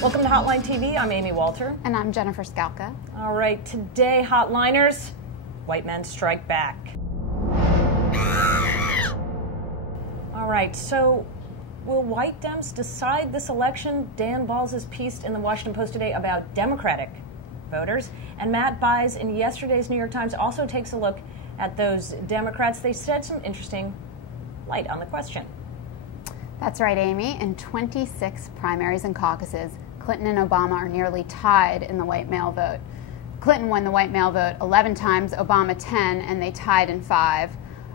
Welcome to Hotline TV. I'm Amy Walter. And I'm Jennifer Skalka. All right, today, Hotliners, white men strike back. All right, so will white Dems decide this election? Dan Balls' piece in the Washington Post today about Democratic voters. And Matt Buys in yesterday's New York Times also takes a look at those Democrats. They shed some interesting light on the question. That's right, Amy. In 26 primaries and caucuses, Clinton and Obama are nearly tied in the white male vote. Clinton won the white male vote 11 times, Obama 10, and they tied in 5.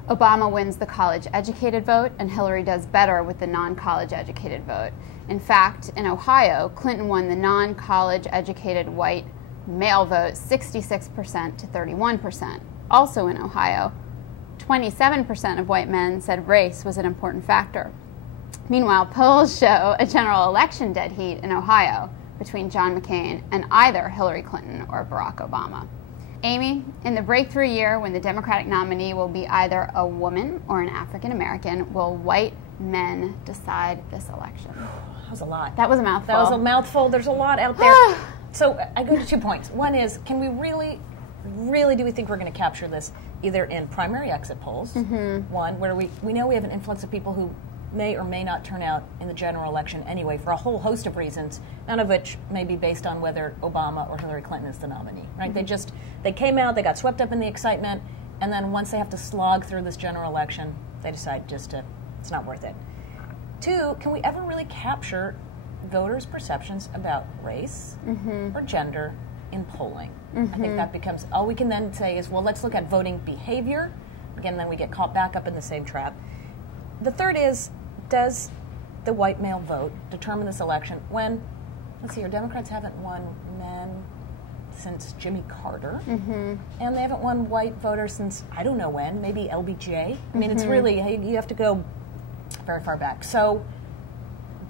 Obama wins the college-educated vote, and Hillary does better with the non-college-educated vote. In fact, in Ohio, Clinton won the non-college-educated white male vote 66% to 31%. Also in Ohio, 27% of white men said race was an important factor. Meanwhile, polls show a general election dead heat in Ohio between John McCain and either Hillary Clinton or Barack Obama. Amy, in the breakthrough year when the Democratic nominee will be either a woman or an African American, will white men decide this election? That was a lot. That was a mouthful. That was a mouthful. There's a lot out there. So I go to 2 points. One is, can we really do we think we're going to capture this either in primary exit polls, one, where we know we have an influx of people who may or may not turn out in the general election anyway for a whole host of reasons, none of which may be based on whether Obama or Hillary Clinton is the nominee, right? They came out, they got swept up in the excitement, and then once they have to slog through this general election, they decide it's not worth it. 2, can we ever really capture voters' perceptions about race or gender in polling? I think that becomes, all we can then say is, well, let's look at voting behavior. Again, then we get caught back up in the same trap. The third is, does the white male vote determine this election when, let's see here, Democrats haven't won men since Jimmy Carter, and they haven't won white voters since, I don't know when, maybe LBJ. I mean, it's really, you have to go very far back. So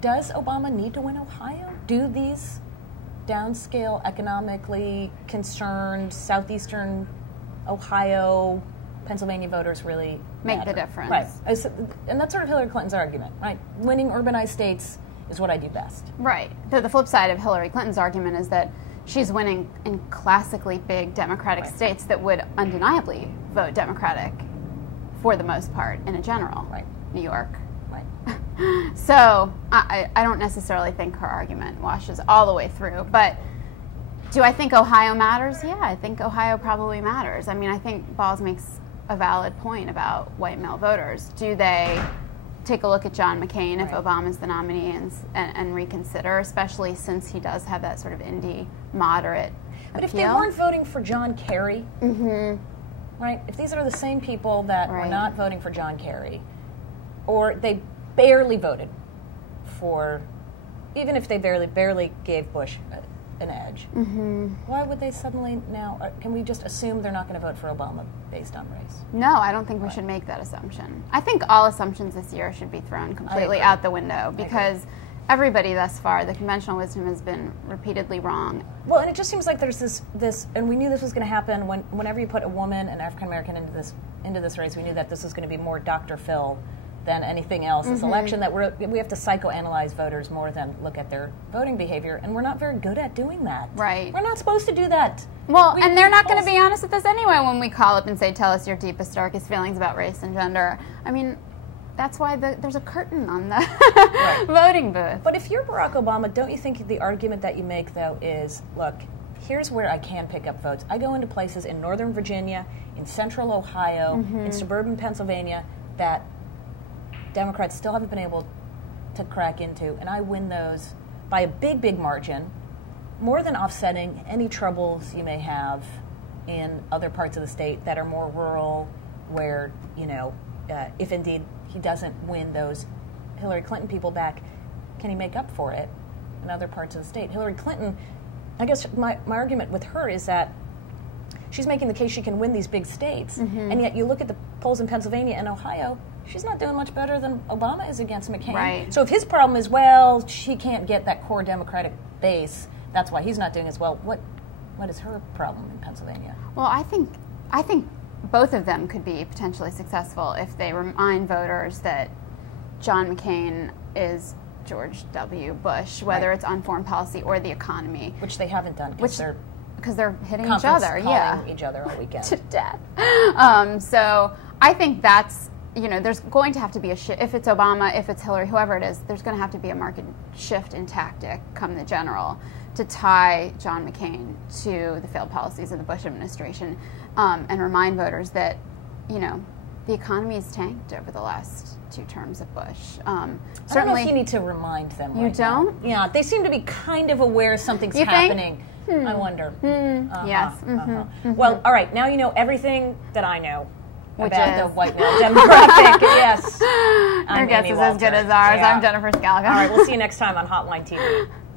does Obama need to win Ohio? Do these downscale, economically concerned, southeastern Ohio, Pennsylvania voters really make matter? The difference. Right. And that's sort of Hillary Clinton's argument, right? Winning urbanized states is what I do best. Right. The flip side of Hillary Clinton's argument is that she's winning in classically big Democratic states that would undeniably vote Democratic for the most part in a general. Right. New York. Right. So I don't necessarily think her argument washes all the way through. But do I think Ohio matters? Yeah, I think Ohio probably matters. I mean, I think Balls makes a valid point about white male voters. Do they take a look at John McCain if Obama's the nominee and reconsider, especially since he does have that sort of indie moderate But appeal? if they weren't voting for John Kerry, right, if these are the same people that were not voting for John Kerry, or they barely voted for, even if they barely gave Bush an edge, why would they suddenly now, can we just assume they're not going to vote for Obama based on race? No, I don't think we should make that assumption. I think all assumptions this year should be thrown completely out the window because everybody thus far, the conventional wisdom has been repeatedly wrong. Well, and it just seems like there's this, and we knew this was going to happen whenever you put a woman, an African American into this race, we knew that this was going to be more Dr. Phil than anything else. This election that we have to psychoanalyze voters more than look at their voting behavior, and we're not very good at doing that. Right. We're not supposed to do that. Well, and they're not going to be honest with us anyway when we call up and say, tell us your deepest, darkest feelings about race and gender. I mean, that's why there's a curtain on the voting booth. But if you're Barack Obama, don't you think the argument that you make, though, is, look, here's where I can pick up votes. I go into places in northern Virginia, in central Ohio, in suburban Pennsylvania that Democrats still haven't been able to crack into, and I win those by a big, big margin, more than offsetting any troubles you may have in other parts of the state that are more rural, where, if indeed he doesn't win those Hillary Clinton people back, can he make up for it in other parts of the state? Hillary Clinton, I guess my argument with her is that she's making the case she can win these big states, and yet you look at the polls in Pennsylvania and Ohio, she's not doing much better than Obama is against McCain. Right. So if his problem is, well, she can't get that core Democratic base, that's why he's not doing as well, what is her problem in Pennsylvania? Well, I think both of them could be potentially successful if they remind voters that John McCain is George W. Bush, whether it's on foreign policy or the economy. Which they haven't done because they're hitting each other, each other all weekend. To death. So I think that's, there's going to have to be a shift. If it's Obama, if it's Hillary, whoever it is, there's going to have to be a marked shift in tactic come the general to tie John McCain to the failed policies of the Bush administration, and remind voters that, the economy has tanked over the last 2 terms of Bush. I don't know if you need to remind them. You don't? Now. Yeah, they seem to be kind of aware something's happening. I wonder. Yes. Well, all right. Now you know everything that I know about the white male demographic. Yes. Your guess is as good as ours. Yeah. I'm Jennifer Scalga. All right. We'll see you next time on Hotline TV.